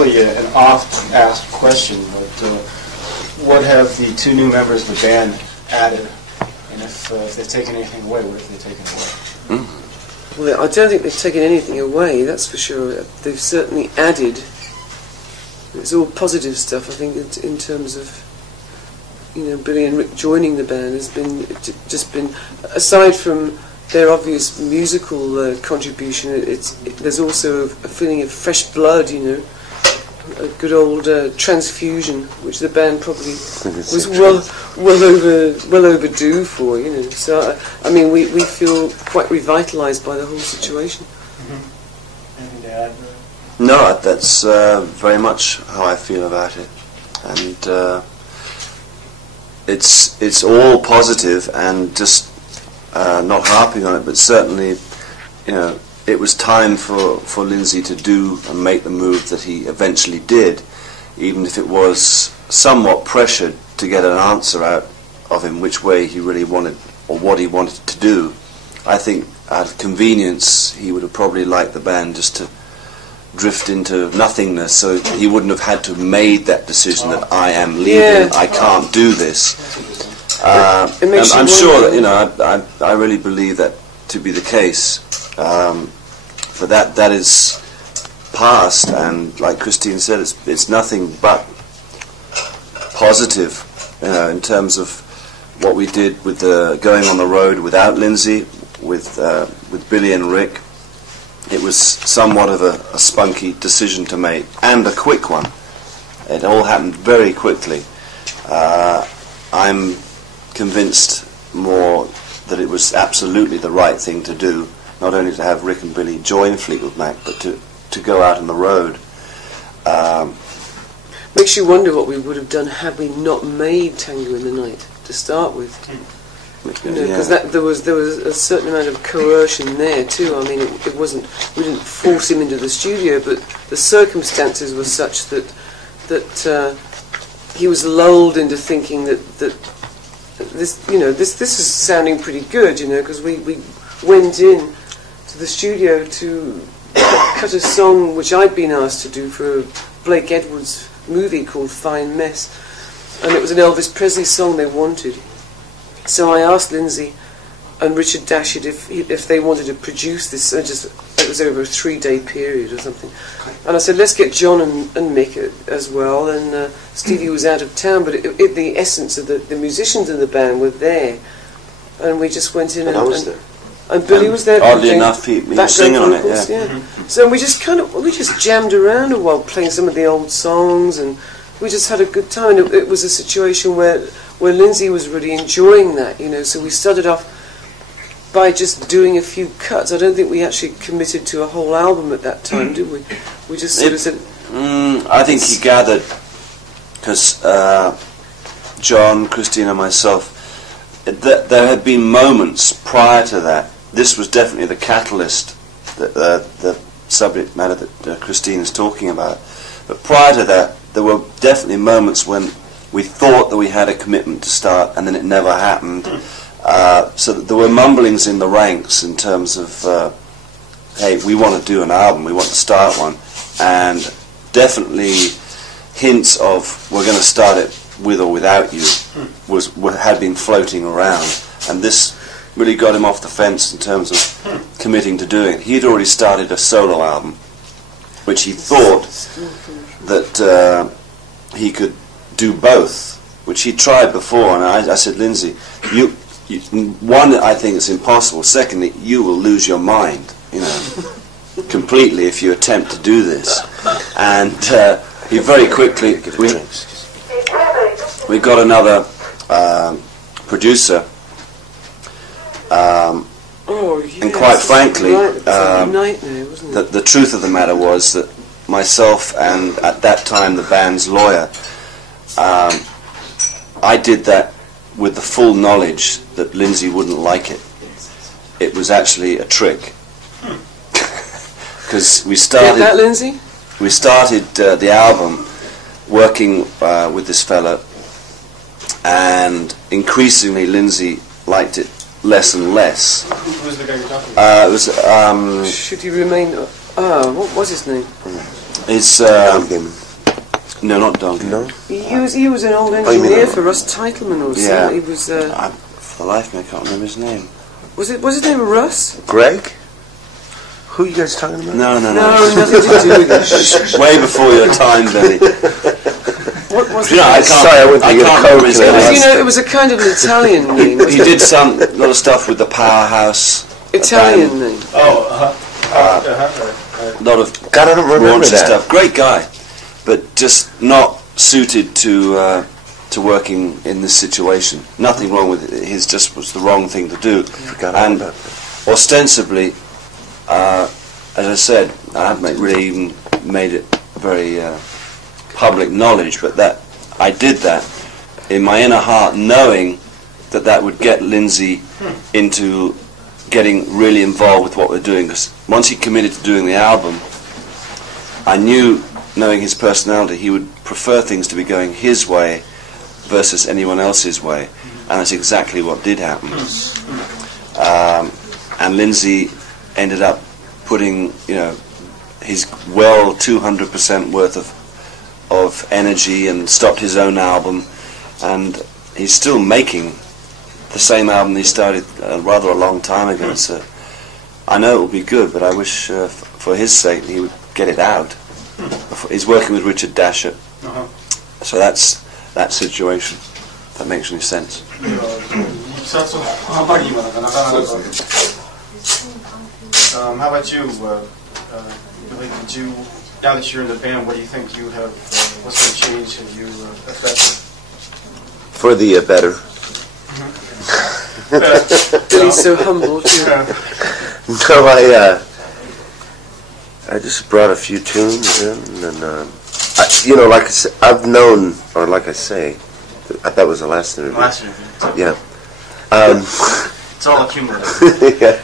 An oft-asked question, but what have the two new members of the band added? And if they've taken anything away, what have they taken away? Well, I don't think they've taken anything away, that's for sure. They've certainly added. It's all positive stuff, I think, in terms of, Billy and Rick joining the band has been, aside from their obvious musical contribution, there's also a feeling of fresh blood, a good old transfusion, which the band probably was well overdue for, So, I mean, we feel quite revitalised by the whole situation. Anything to add? No, that's very much how I feel about it, and it's all positive, and just not harping on it, but certainly, it was time for Lindsey to do and make the move that he eventually did, even if it was somewhat pressured to get an answer out of him which way he really wanted or what he wanted to do. I think out of convenience he would have probably liked the band just to drift into nothingness, so he wouldn't have had to have made that decision that I am leaving, I can't do this. And I'm sure that, I really believe that to be the case. For that is past, and like Christine said, it's nothing but positive, in terms of what we did with going on the road without Lindsey, with Billy and Rick. It was somewhat of a spunky decision to make, and a quick one. It all happened very quickly. I'm convinced more that it was absolutely the right thing to do, not only to have Rick and Billy join Fleetwood Mac, but to go out on the road. Makes you wonder what we would have done had we not made Tango in the Night to start with. Because there was a certain amount of coercion there too. I mean, it wasn't, we didn't force him into the studio, but the circumstances were such that he was lulled into thinking that this is sounding pretty good, because we went in to the studio to cut a song which I'd been asked to do for a Blake Edwards movie called Fine Mess, and it was an Elvis Presley song they wanted. So I asked Lindsey and Richard Dashett if they wanted to produce this. It was over a 3-day period or something, and I said, let's get John and Mick as well. And Stevie was out of town, but the essence of the musicians in the band were there, and we just went in and I was there. And Billy was there. Oddly enough, he was singing on it. Yeah. So we just jammed around a while, playing some of the old songs, and we just had a good time. And it was a situation where Lindsey was really enjoying that, So we started off by just doing a few cuts. I don't think we actually committed to a whole album at that time, did we? We just sort of said. I think he gathered, because John, Christine, and myself, there had been moments prior to that. This was definitely the catalyst, the subject matter that Christine is talking about. But prior to that, there were definitely moments when we thought that we had a commitment to start, and then it never happened. So that there were mumblings in the ranks in terms of, hey, we want to do an album, we want to start one, and definitely hints of we're going to start it with or without you had been floating around, and this really got him off the fence in terms of committing to doing it. He had already started a solo album, which he thought that he could do both, which he tried before, and I said, Lindsey, one, I think it's impossible. Secondly, you will lose your mind, completely if you attempt to do this. And he very quickly, we got another producer, and quite frankly, the truth of the matter was that myself and at that time the band's lawyer, I did that with the full knowledge that Lindsey wouldn't like it. It was actually a trick, because we started. That Lindsey? We started the album working with this fella, and increasingly Lindsey liked it less and less. Who was the guy you're talking about? It was. Should he remain? What was his name? It's no, not Duncan. No. He was an old you mean engineer that? for Russ Titleman or something. Yeah. He was. For the life of me, I can't remember his name. Was his name Russ? Greg? Who are you guys talking about? No. No, nothing to do with it. Way before your time, Billy. What was You know, I it? can't. Sorry, I went to I get a can't Coke remember his and I name. It was a kind of an Italian name. He did some lot of stuff with the Powerhouse. Italian band. name. A lot of God, I don't remember raunchy that. stuff. Great guy, but just not suited to working in this situation. Nothing wrong with it. His just was the wrong thing to do. Forgot all And about that. ostensibly, as I said, I haven't really even made it very public knowledge, but that I did that in my inner heart, knowing that that would get Lindsey into getting really involved with what we're doing. Because once he committed to doing the album, I knew, knowing his personality, he would prefer things to be going his way versus anyone else's way, and that's exactly what did happen. And Lindsey ended up putting, his 200% worth of energy and stopped his own album, and he's still making the same album he started rather a long time ago. So I know it will be good, but I wish for his sake he would get it out. He's working with Richard Dasher, so that's that situation. If that makes any sense. How about you, Billy? Did you, now that you're in the band, what do you think you have? What sort of change have you affected? For the better. Billy's so humble too. No, I just brought a few tunes in, and like I said, I've known, or like I say, that was the last interview. Last interview. Yeah. It's all accumulated. Yeah.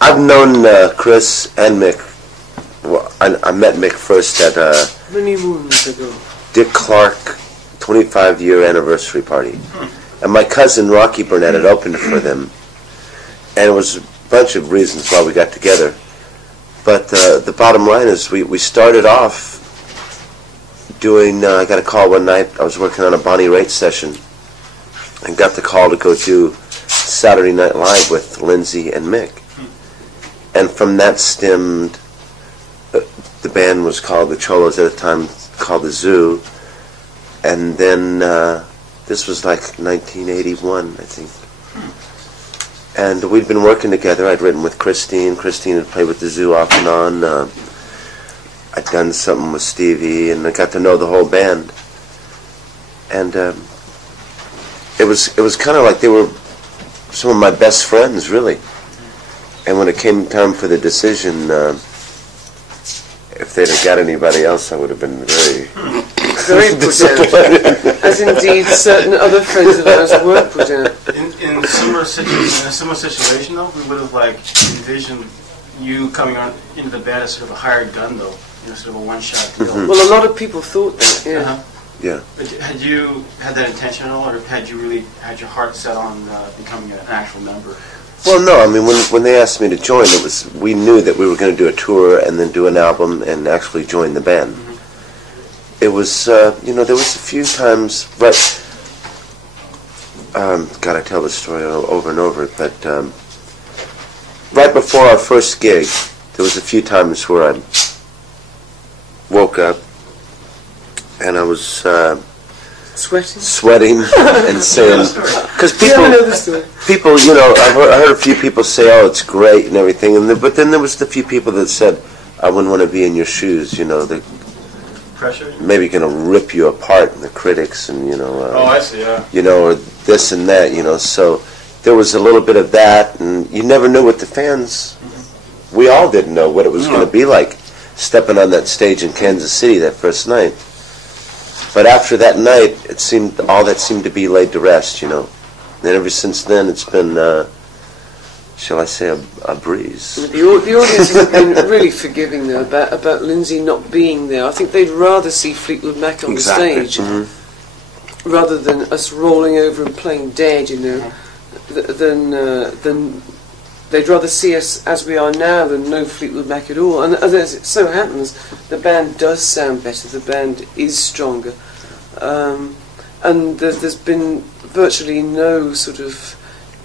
I've known Chris and Mick. Well, I met Mick first at Many moons ago. Dick Clark 25-year anniversary party. And my cousin Rocky Burnette had opened for them. And it was a bunch of reasons why we got together. But the bottom line is we started off doing, I got a call one night, I was working on a Bonnie Raitt session, and got the call to go do Saturday Night Live with Lindsey and Mick. And from that stemmed, the band was called the Cholos at the time, called the Zoo. And then this was like 1981, I think. And we'd been working together. I'd written with Christine. Christine had played with the Zoo off and on. I'd done something with Stevie, and I got to know the whole band. And it was kind of like they were some of my best friends, really. And when it came time for the decision, if they'd have got anybody else, I would have been very put out. As indeed certain other friends of ours were put out. In a similar situation, though, we would have envisioned you coming on into the band as sort of a hired gun, though, sort of a one-shot deal. Well, a lot of people thought that. Yeah. Uh-huh. Yeah. But had you had that intention at all, or had you really had your heart set on becoming an actual member? Well, no. I mean, when they asked me to join, we knew that we were going to do a tour and then do an album and actually join the band. It was, there was a few times, but God, I tell this story over and over, but right before our first gig, there was a few times where I woke up and I was sweating and saying, because people, I heard a few people say, "Oh, it's great" and everything, but then there was the few people that said, "I wouldn't want to be in your shoes," the pressure, maybe going to rip you apart, and the critics, and oh, I see, yeah, or this and that, so there was a little bit of that, and you never knew what the fans. We all didn't know what it was going to be like stepping on that stage in Kansas City that first night. But after that night, it seemed all that seemed to be laid to rest, And ever since then, it's been, shall I say, a breeze. The audience has been really forgiving, though, about Lindsey not being there. I think they'd rather see Fleetwood Mac on the stage rather than us rolling over and playing dead, than they'd rather see us as we are now than no Fleetwood Mac at all. And as it so happens, the band does sound better. The band is stronger, and there's been virtually no sort of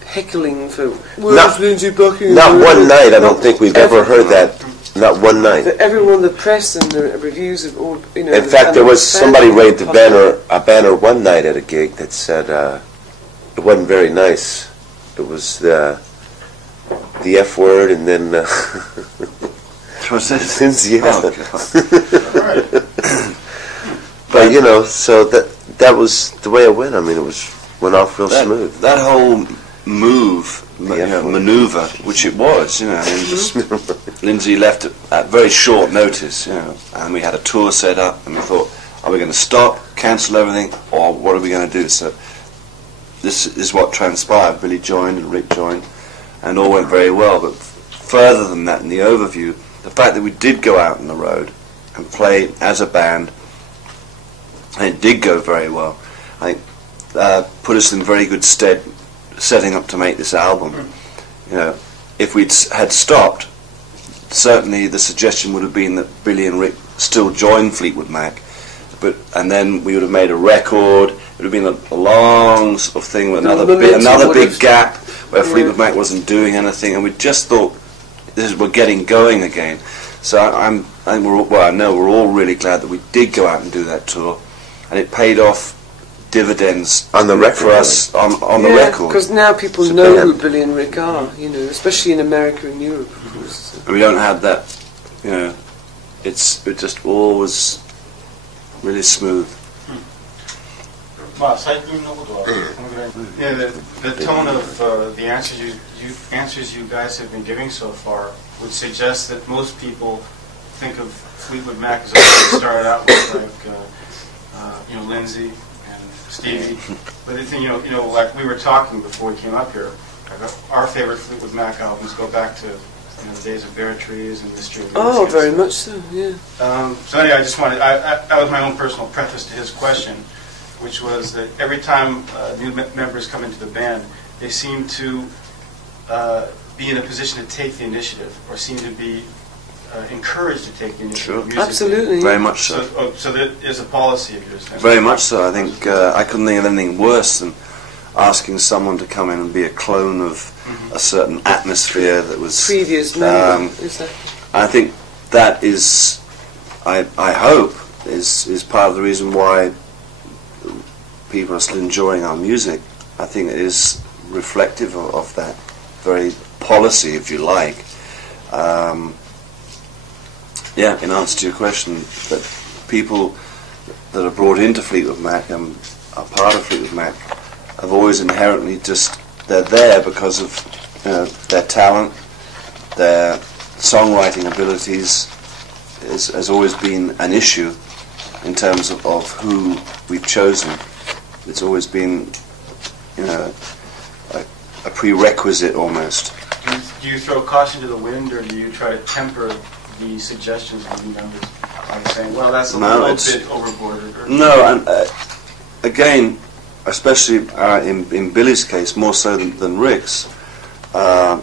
heckling for where's Lindsey Buckingham. Not one night. I don't think we've ever heard that. Not one night. Everyone, the press and the reviews of all, you know. In fact, there was somebody raised a banner one night at a gig that said it wasn't very nice. It was the F word and then was this? Lindsey. Oh, But you know, so that was the way it went. I mean, went off real smooth. That whole maneuver, which it was, you know, and just Lindsey left at very short notice, you know, and we had a tour set up, and we thought, are we going to stop, cancel everything, or what are we going to do? So this is what transpired. Billy joined and Rick joined, and all went very well. But further than that, in the overview, the fact that we did go out on the road and play as a band, and it did go very well, I think put us in very good stead setting up to make this album. You know, if we'd had stopped, certainly the suggestion would have been that Billy and Rick still join Fleetwood Mac, and then we would have made a record. It would have been a long sort of thing with another big gap where Fleetwood Mac wasn't doing anything, and we just thought we're getting going again. So I know we're all really glad that we did go out and do that tour, and it paid off dividends on the record for us on the record. Because now people know who Billy and Rick are, you know, especially in America and Europe, of course. And we don't have that, you know. It just always really smooth. The tone of the answers you guys have been giving so far would suggest that most people think of Fleetwood Mac as they started out with, like Lindsey and Stevie. But the thing, like we were talking before we came up here, our favorite Fleetwood Mac albums go back to the days of Bare Trees and Mystery of the Oh, Biscuits. very much so, yeah. So anyway, I just wanted, that was my own personal preface to his question, which was that every time new members come into the band, they seem to be in a position to take the initiative, or seem to be encouraged to take the initiative. Sure. Absolutely. Very much so. So there is a policy of yours. Very much so. I think I couldn't think of anything worse than asking someone to come in and be a clone of a certain atmosphere that was previous member. Exactly. I think that is, I hope, is part of the reason why people are still enjoying our music. I think it is reflective of that very policy, if you like. In answer to your question, that people that are brought into Fleetwood Mac and are part of Fleetwood Mac have always inherently they're there because of their talent, their songwriting abilities has always been an issue in terms of who we've chosen. It's always been, a prerequisite almost. Do you throw caution to the wind, or do you try to temper the suggestions of the members by saying, well, that's a little bit overboard? No, and again, especially in Billy's case, more so than Rick's, by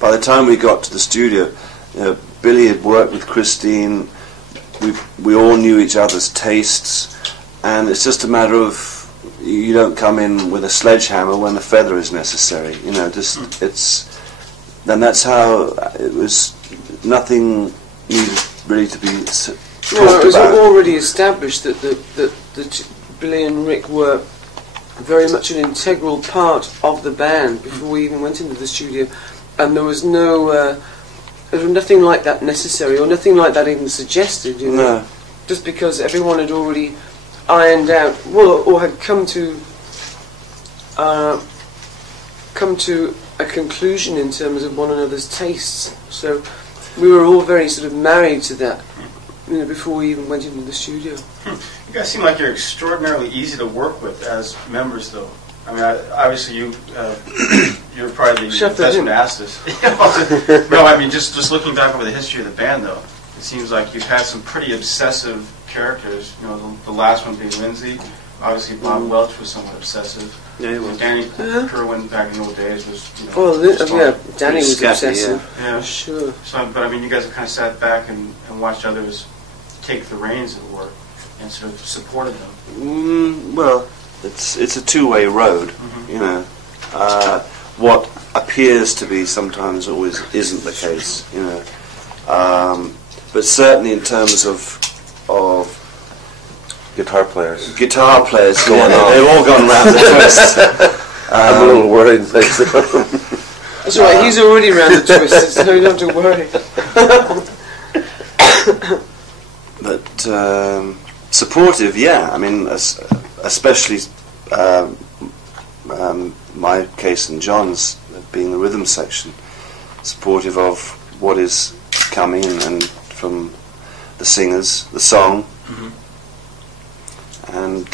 the time we got to the studio, Billy had worked with Christine, we all knew each other's tastes, and it's just a matter of, you don't come in with a sledgehammer when the feather is necessary. Then that's how it was. Nothing needed really to be talked about. It was already established that Billy and Rick were very much an integral part of the band before we even went into the studio, and there was nothing like that necessary, or nothing like that even suggested. No. Just because everyone had already ironed out, or had come to a conclusion in terms of one another's tastes. So we were all very sort of married to that, before we even went into the studio. You guys seem like you're extraordinarily easy to work with as members, though. I mean, obviously you're probably the best one to ask this. No, I mean, just looking back over the history of the band, though, it seems like you've had some pretty obsessive characters. The last one being Lindsey, obviously Bob Welch was somewhat obsessive. Yeah, he was. Danny Kerwin back in the old days was, Danny was scatty, obsessive. yeah. Sure. So, but I mean, you guys have kind of sat back and watched others take the reins of the work and sort of supported them. Well, it's a two-way road, you know. What appears to be sometimes always isn't the case, you know. But certainly in terms of Guitar players. Going on. They've all gone round the twist. I'm a little worried. That's right, he's already round the twist, so you don't have to worry. But supportive, yeah. I mean, especially my case and John's being the rhythm section, supportive of what is coming and from the singers, the song. And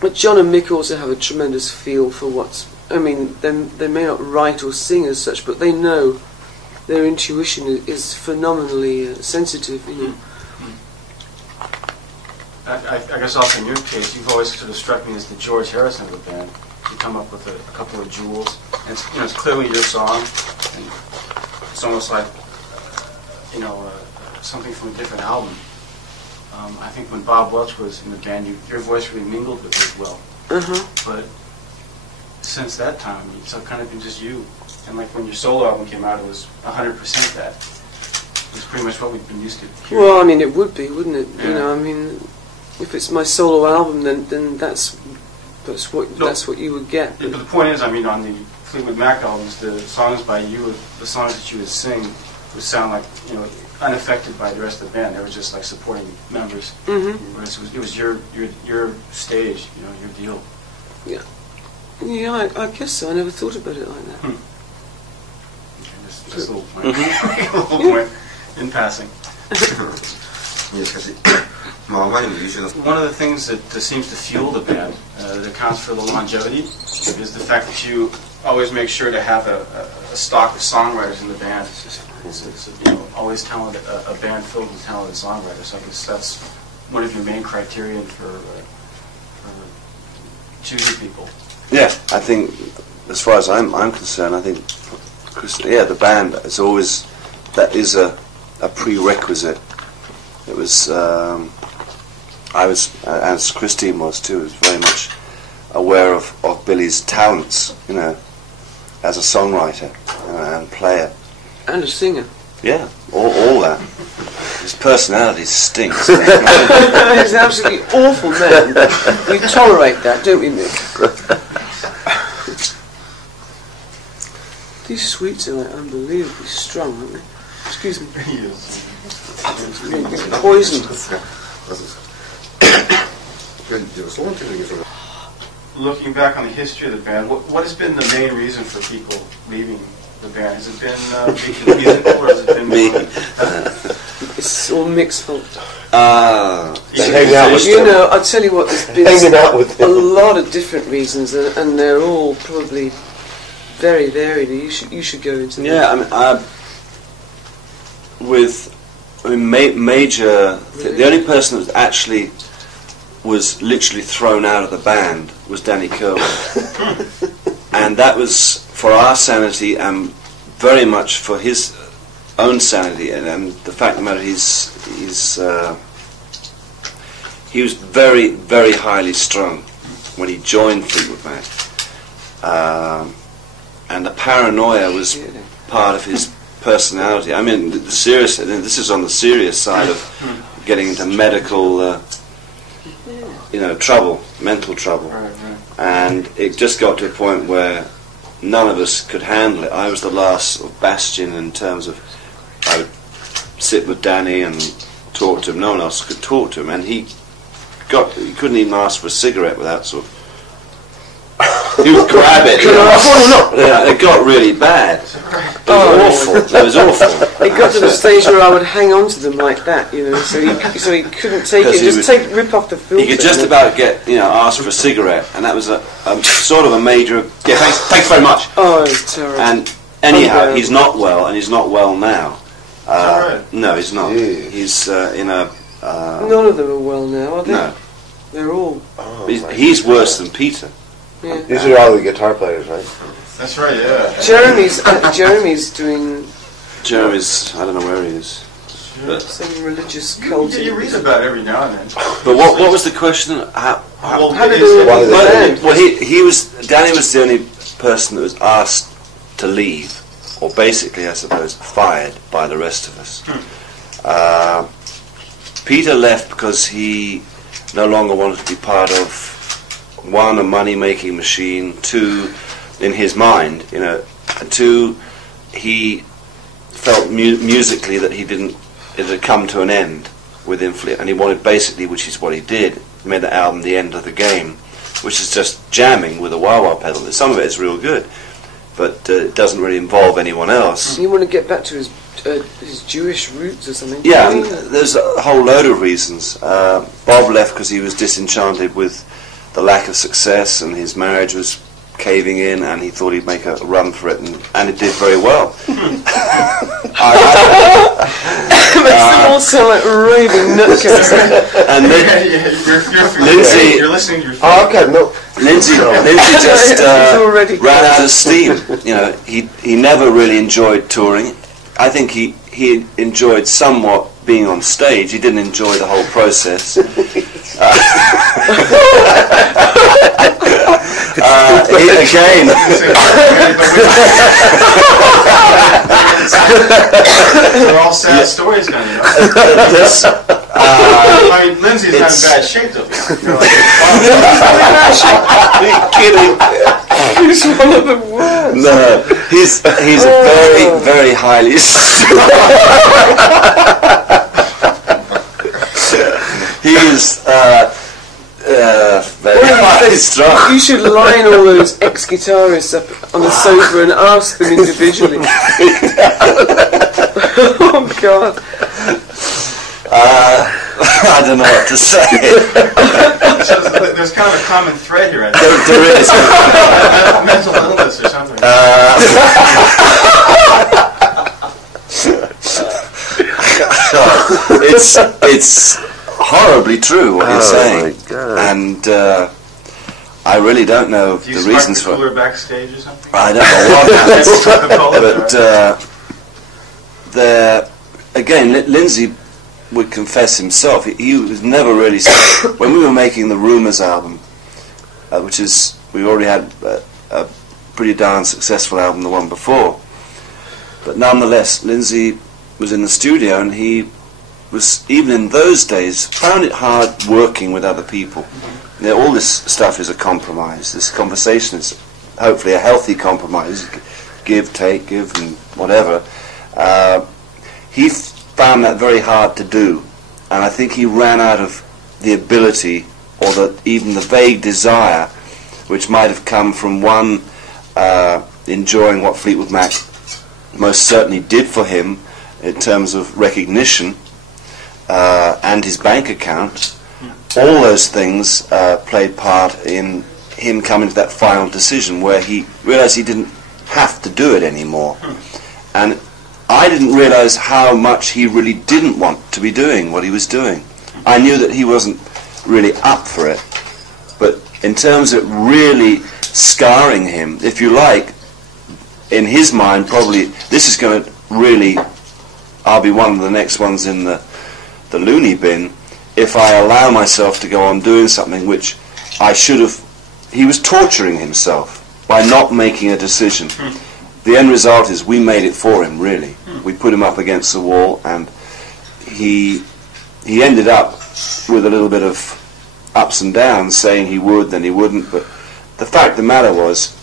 but John and Mick also have a tremendous feel for what's. I mean, they may not write or sing as such, but they know. Their intuition is phenomenally sensitive, you know. I guess also in your case, you've always sort of struck me as the George Harrison of the band. You come up with a couple of jewels, and it's clearly your song, and it's almost like something from a different album. I think when Bob Welch was in the band, your voice really mingled with it well. But since that time, it's kind of been just you. And like when your solo album came out, it was 100% that. It was pretty much what we've been used to hearing. Well, I mean, it would be, wouldn't it? Yeah. You know, I mean, if it's my solo album, then that's what you would get. Yeah, but the point is, I mean, on the Fleetwood Mac albums, the songs by you, the songs that you would sing, would sound like, unaffected by the rest of the band. They were just like supporting members. Whereas it was your stage, your deal. Yeah. Yeah, I guess so. I never thought about it like that. Okay, just a little point. A little point in passing. One of the things that seems to fuel the band, that accounts for the longevity, is the fact that you always make sure to have a stock of songwriters in the band. It's always talented, a band filled with talented songwriters. So I guess that's one of your main criterion for choosing people. yeah, I think as far as I'm concerned, I think the band is always, that is a prerequisite. It was I was, as Christine was too, was very much aware of Billy's talents, as a songwriter and player. And a singer. Yeah, all that. His personality stinks. He's an absolutely awful man. We tolerate that, don't we, Mick? These sweets are like unbelievably strong, aren't they? Excuse me. Yes. Poisoned. Looking back on the history of the band, what has been the main reason for people leaving the band? Has it been making musical, or has it been Me. It's all Mick's fault. Hang out with them. I'll tell you what, there's been Hanging out with a them. lot of different reasons, and they're all probably very varied. You should go into Yeah, major. The only person that actually was literally thrown out of the band was Danny Kerwin, and that was for our sanity and very much for his own sanity. And the fact of the matter, he was very, very highly strung when he joined Fleetwood Mac, and the paranoia was part of his personality. I mean, this is on the serious side of getting into medical, trouble, mental trouble. Right. And it just got to a point where none of us could handle it. I was the last sort of bastion in terms of, I would sit with Danny and talk to him. No one else could talk to him, and he couldn't even ask for a cigarette without sort of. He would grab it. It got really bad. It was awful. It was awful. It got to the stage where I would hang on to them like that, so he couldn't take it. Just rip off the filter. He could just about get, ask for a cigarette, and that was a sort of a major. Yeah, thanks very much. Oh, it was terrible. And anyhow, he's not well, and he's not well now. Right. No, he's not. Jeez. He's in a. None of them are well now, are they? No. They're all. Oh, He's worse than Peter. Yeah. These are all the guitar players, right? That's right, yeah. Jeremy's doing Jeremy's, I don't know where he is. But, some religious cult. You read about it every now and then. but what was the question? How It did is- they- well, Danny was the only person that was asked to leave, or basically, I suppose, fired by the rest of us. Peter left because he no longer wanted to be part of, one, a money-making machine, two, in his mind, and two, he felt musically that it had come to an end with Fleetwood, and he wanted basically, which is what he did, made the album The End of the Game, which is just jamming with a wah-wah pedal. Some of it is real good, but it doesn't really involve anyone else. You want to get back to his Jewish roots or something? Yeah, there's a whole load of reasons. Bob left because he was disenchanted with the lack of success, and his marriage was caving in, and he thought he'd make a run for it, and it did very well. Makes them all sound like raving nutcases. And Lindsey, you're listening to your Oh, okay, no. Lindsey just already ran out of steam. He never really enjoyed touring. I think he enjoyed somewhat being on stage. He didn't enjoy the whole process. Again, they're all sad stories now, this, I mean, Lindsey's not in bad shape, though. are you kidding? He's one of the worst. No, he's a very, very highly he is very highly strung. You should line all those ex-guitarists up on the sofa and ask them individually. Oh God! I don't know what to say. So there's kind of a common thread here, I think. There is. Mental illness or something. It's horribly true what you're saying, my God. and I really don't know Do you the reasons for it. cooler backstage or something? I don't know what happens, but again, Lindsey would confess himself. He was never really when we were making the Rumours album, which is we already had a pretty darn successful album, the one before. But nonetheless, Lindsey was in the studio, and he was, even in those days, found it hard working with other people. All this stuff is a compromise. This conversation is hopefully a healthy compromise. Give, take, give, and whatever. He found that very hard to do, and I think he ran out of the ability, or even the vague desire, which might have come from one enjoying what Fleetwood Mac most certainly did for him in terms of recognition and his bank account. All those things played part in him coming to that final decision where he realized he didn't have to do it anymore. And I didn't realize how much he really didn't want to be doing what he was doing. I knew that he wasn't really up for it, but in terms of really scarring him, if you like, in his mind, probably this is going to really, I'll be one of the next ones in the loony bin if I allow myself to go on doing something which I should have. He was torturing himself by not making a decision. The end result is we made it for him, really. We put him up against the wall, and he ended up with a little bit of ups and downs, saying he would, then he wouldn't, but the fact of the matter was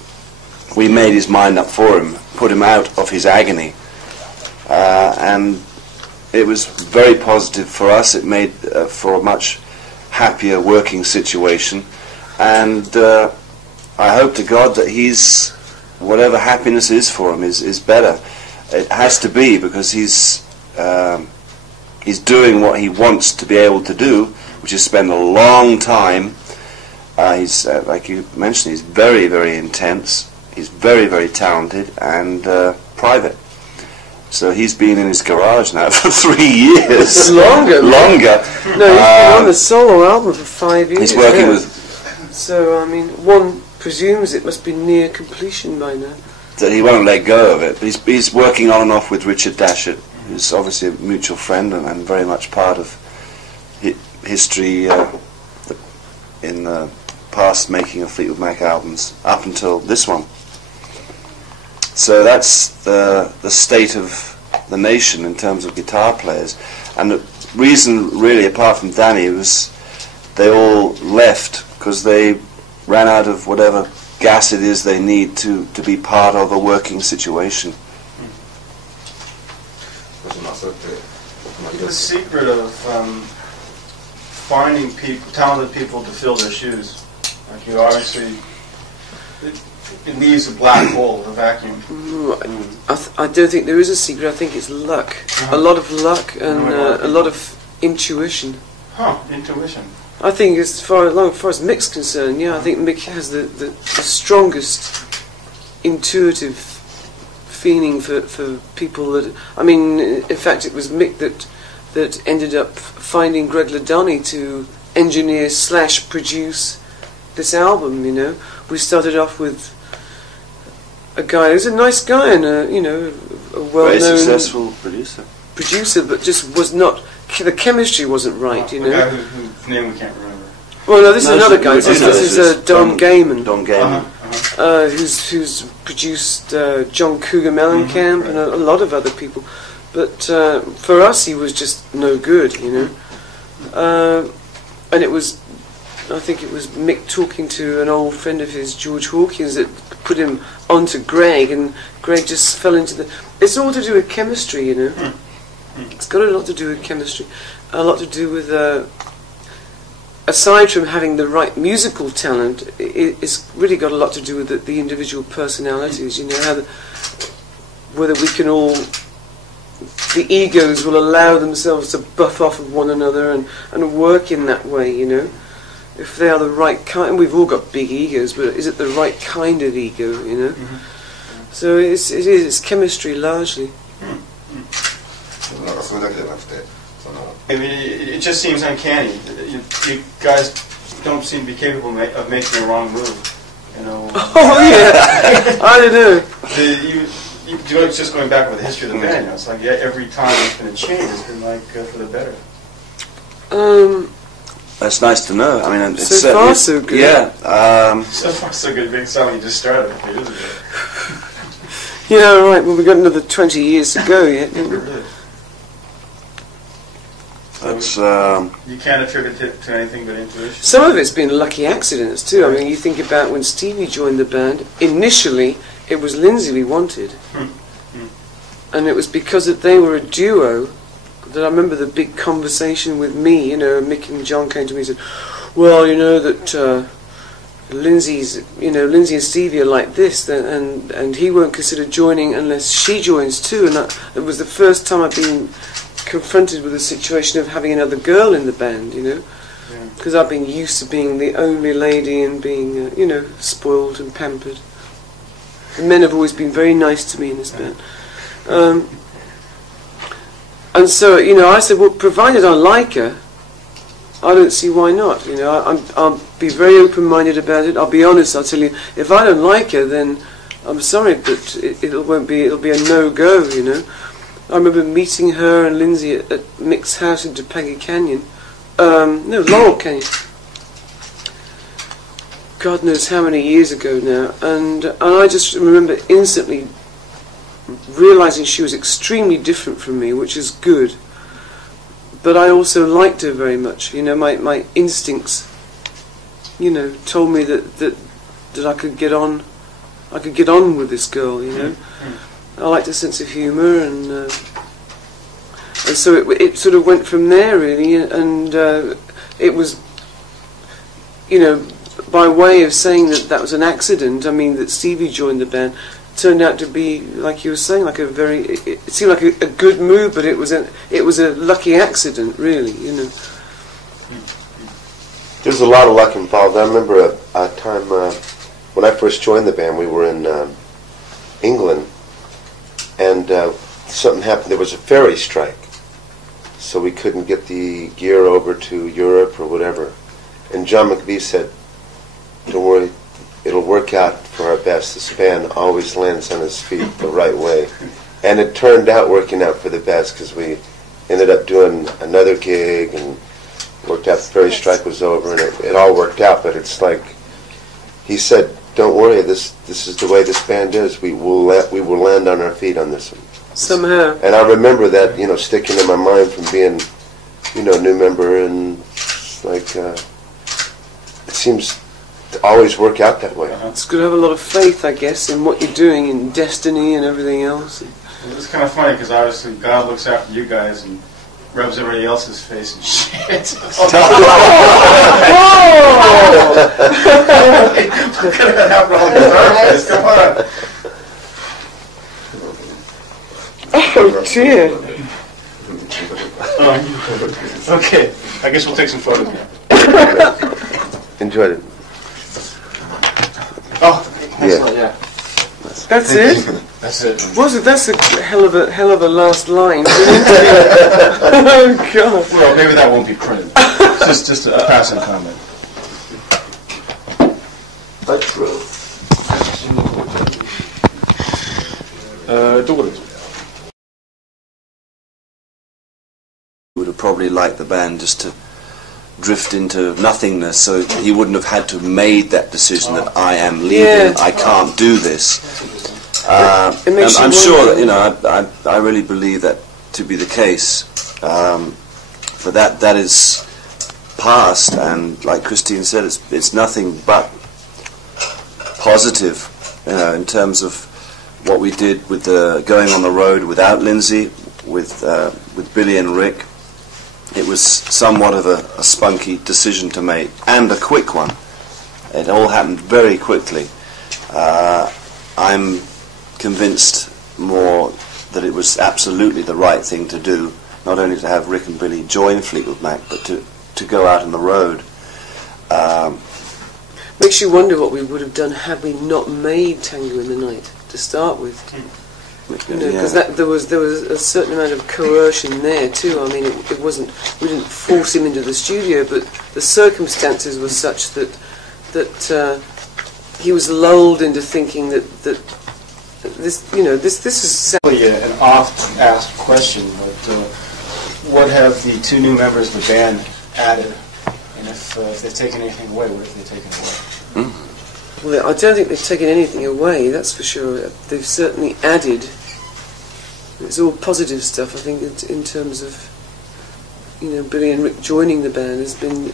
we made his mind up for him, put him out of his agony, and it was very positive for us. It made for a much happier working situation, and I hope to God that he's, whatever happiness is for him is better. It has to be, because he's doing what he wants to be able to do, which is spend a long time. He's like you mentioned, he's very, very intense. He's very, very talented and private. So he's been in his garage now for 3 years. Longer. Longer. No, he's been on the solo album for 5 years. He's working yeah. with... So, I mean, one presumes it must be near completion by now. That he won't let go of it. But he's working on and off with Richard Dashett, who's obviously a mutual friend and very much part of history in the past making of Fleetwood Mac albums up until this one. So that's the state of the nation in terms of guitar players. And the reason, really, apart from Danny, was they all left because they ran out of whatever gas it is they need to be part of a working situation. The secret of finding talented people to fill their shoes. Like you obviously... It leaves a black hole, a vacuum. I don't think there is a secret. I think it's luck. A lot of luck and a lot of intuition. Intuition. I think as far as Mick's concerned, yeah, I think Mick has the strongest intuitive feeling for people that... I mean, in fact, it was Mick that ended up finding Greg Ladoni to engineer / produce this album, you know. We started off with a guy who's a nice guy and a well-known, very successful producer, but just was not. The chemistry wasn't right, you know. A guy whose name we can't remember. Well, no, this is another guy. This is Don Gaiman. Don Gaiman, who's produced John Cougar Mellencamp and a lot of other people. But for us, he was just no good, you know. And it was. I think it was Mick talking to an old friend of his, George Hawkins, that put him onto Greg, and Greg just fell into the... It's all to do with chemistry, you know. It's got a lot to do with chemistry. A lot to do with... aside from having the right musical talent, it's really got a lot to do with the individual personalities, you know, whether we can all... The egos will allow themselves to buff off of one another and work in that way, you know. If they are the right kind, and we've all got big egos, but is it the right kind of ego, you know? So it's chemistry largely. I mean, it just seems uncanny. You guys don't seem to be capable of making a wrong move, you know. Oh yeah, I don't know. It's just going back with the history of the band. You know, it's like every time there's been a change, it's been like for the better. That's nice to know. I mean, it's so far so good. Yeah. So far so good. Big song you just started. Yeah, right. Well, we've got another 20 years to go yet, don't we? That's, you can't attribute it to anything but intuition. Some of it's been lucky accidents too. I mean, you think about when Stevie joined the band. Initially, it was Lindsey we wanted, and it was because that they were a duo. That I remember the big conversation with me. You know, Mick and John came to me and said, "Well, you know that Lindsey and Stevie are like this, and he won't consider joining unless she joins too." And it was the first time I've been confronted with the situation of having another girl in the band, you know, because I've been used to being the only lady and being, spoiled and pampered. The men have always been very nice to me in this band. And so, I said, well, provided I like her, I don't see why not. I'll be very open-minded about it. I'll be honest. I'll tell you, if I don't like her, then I'm sorry, but it'll be a no-go. I remember meeting her and Lindsey at Mick's house in Topanga Canyon. Laurel Canyon. God knows how many years ago now. And I just remember instantly realizing she was extremely different from me, which is good. But I also liked her very much. My instincts, told me that I could get on. I could get on with this girl. I liked her sense of humour, and so it sort of went from there really. And it was, by way of saying that was an accident. I mean, that Stevie joined the band turned out to be, like you were saying, like it seemed like a good move, but it was a lucky accident, really. There's a lot of luck involved. I remember a time when I first joined the band. We were in England, and something happened. There was a ferry strike, so we couldn't get the gear over to Europe or whatever. And John McVie said, "Don't worry, it'll work out for our best. This band always lands on his feet the right way." And it turned out working out for the best, because we ended up doing another gig and worked out. The ferry strike was over, and it all worked out. But it's like he said, "Don't worry, this is the way this band is. We will land on our feet on this one." Somehow. And I remember that, sticking in my mind from being, a new member, and it's like it seems to always work out that way. It's good to have a lot of faith, I guess, in what you're doing, in destiny and everything else. It's kind of funny because obviously God looks after you guys and rubs everybody else's face and shit. What could have happened on the guitar face? Come on. Oh dear. Okay, I guess we'll take some photos now. Enjoyed it. Oh, excellent, yeah. That's it? That's it. Was it? That's a hell of a last line. Oh God. Well, maybe that won't be printed. Just a passing comment. Daughters. Would have probably liked the band just to drift into nothingness, so he wouldn't have had to have made that decision that I am leaving, Yeah. I can't do this. It makes And I'm you sure wonder. that, I really believe that to be the case. For that is past, and like Christine said, it's nothing but positive, in terms of what we did with the going on the road without Lindsey, with Billy and Rick. It was somewhat of a spunky decision to make, and a quick one. It all happened very quickly. I'm convinced more that it was absolutely the right thing to do, not only to have Rick and Billy join Fleetwood Mac, but to go out on the road. Makes you wonder what we would have done had we not made Tango in the Night to start with. Because there was a certain amount of coercion there too. I mean, it wasn't, we didn't force him into the studio, but the circumstances were such that he was lulled into thinking that this is Really an oft-asked question, but what have the two new members of the band added? And if they've taken anything away, what have they taken away? Well, I don't think they've taken anything away, that's for sure. They've certainly added. It's all positive stuff, I think, in terms of, Billy and Rick joining the band has been,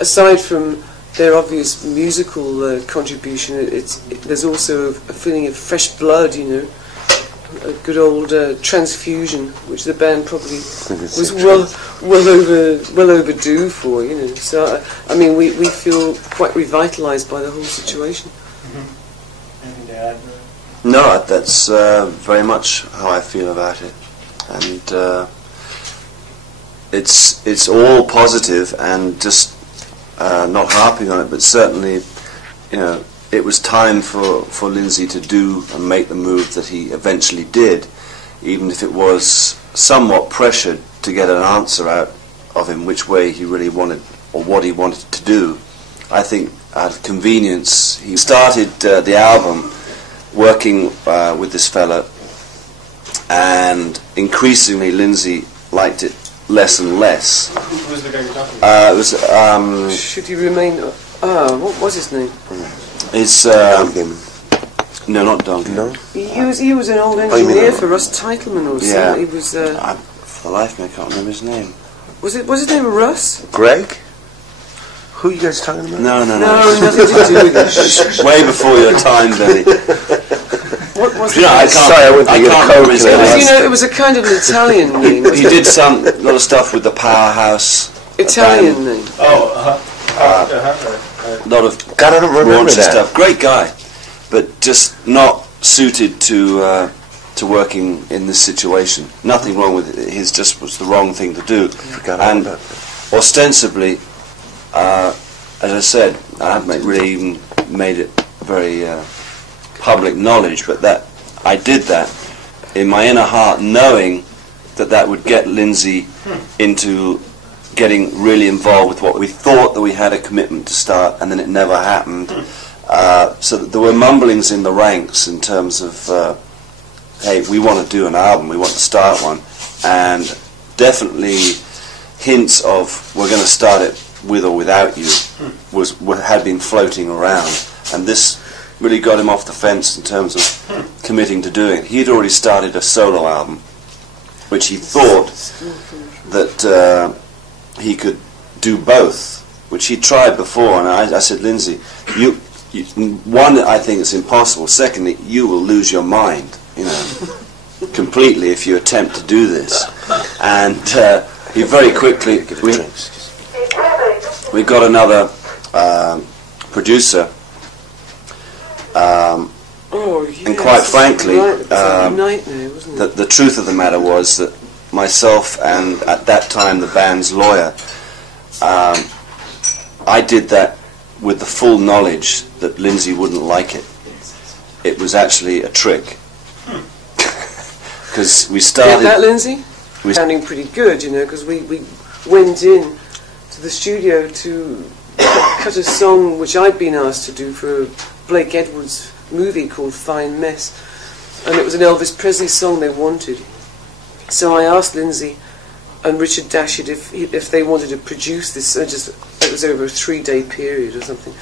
aside from their obvious musical contribution, there's also a feeling of fresh blood, a good old transfusion, which the band probably was well overdue for, So, I mean, we feel quite revitalised by the whole situation. Anything to add? No, that's very much how I feel about it, and it's all positive, and just not harping on it, but certainly, it was time for Lindsey to do and make the move that he eventually did, even if it was somewhat pressured to get an answer out of him which way he really wanted or what he wanted to do. I think out of convenience he started the album working with this fella, and increasingly Lindsey liked it less and less. Who was the guy you're talking about? It was Should he remain... what was his name? it's no, not Duncan. No? He was an old you mean engineer that? for Russ Teitelman or something. Yeah. He was... For the life of me, I can't remember his name. was his name Russ? Greg? Who are you guys talking about? No. No, nothing to do with it. Way before your time, Billy. What was You know, I it? can't. Sorry, I went to I get a can't Coke remember his today. name. It was a kind of an Italian name. He did a lot of stuff with the Powerhouse. Italian band. name. Oh, A lot of God, I don't remember raunchy that. stuff. Great guy, but just not suited to working in this situation. Nothing wrong with it. His just was the wrong thing to do. Forgot all And about that. ostensibly, as I said, I haven't really even made it very public knowledge, but that I did that in my inner heart, knowing that would get Lindsey into getting really involved with what we thought that we had a commitment to start, and then it never happened. So that there were mumblings in the ranks in terms of, hey, we want to do an album, we want to start one, and definitely hints of we're going to start it with or without you had been floating around, and this really got him off the fence in terms of committing to doing it. He'd already started a solo album, which he thought that he could do both, which he tried before, and I said, Lindsey, one, I think it's impossible. Secondly, you will lose your mind, completely if you attempt to do this. And he very quickly, we got another producer, and quite frankly, the truth of the matter was that myself and at that time the band's lawyer, I did that with the full knowledge that Lindsey wouldn't like it. It was actually a trick. Because we started... that, Lindsey? Sounding pretty good, because we went in to the studio to cut a song which I'd been asked to do for a Blake Edwards movie called Fine Mess. And it was an Elvis Presley song they wanted. So I asked Lindsey and Richard Dashett if they wanted to produce this. It was over a 3-day period or something.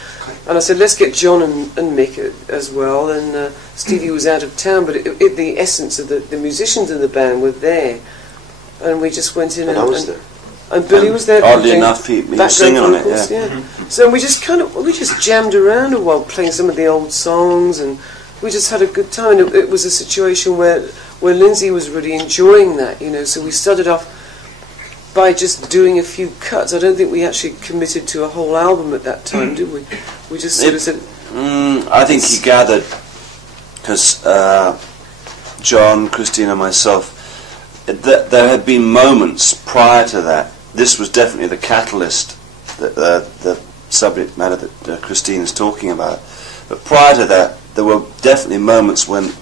And I said, let's get John and Mick as well. And Stevie was out of town, but the essence of the musicians in the band were there. And we just went in and I was there. And Billy was there. Oddly enough, he was singing on it, yeah. So we just jammed around a while, playing some of the old songs, and we just had a good time. And it was a situation where Lindsey was really enjoying that, so we started off by just doing a few cuts. I don't think we actually committed to a whole album at that time, did we? We just sort of said... I think he gathered, because John, Christine and myself, there had been moments prior to that. This was definitely the catalyst, the subject matter that Christine is talking about. But prior to that, there were definitely moments when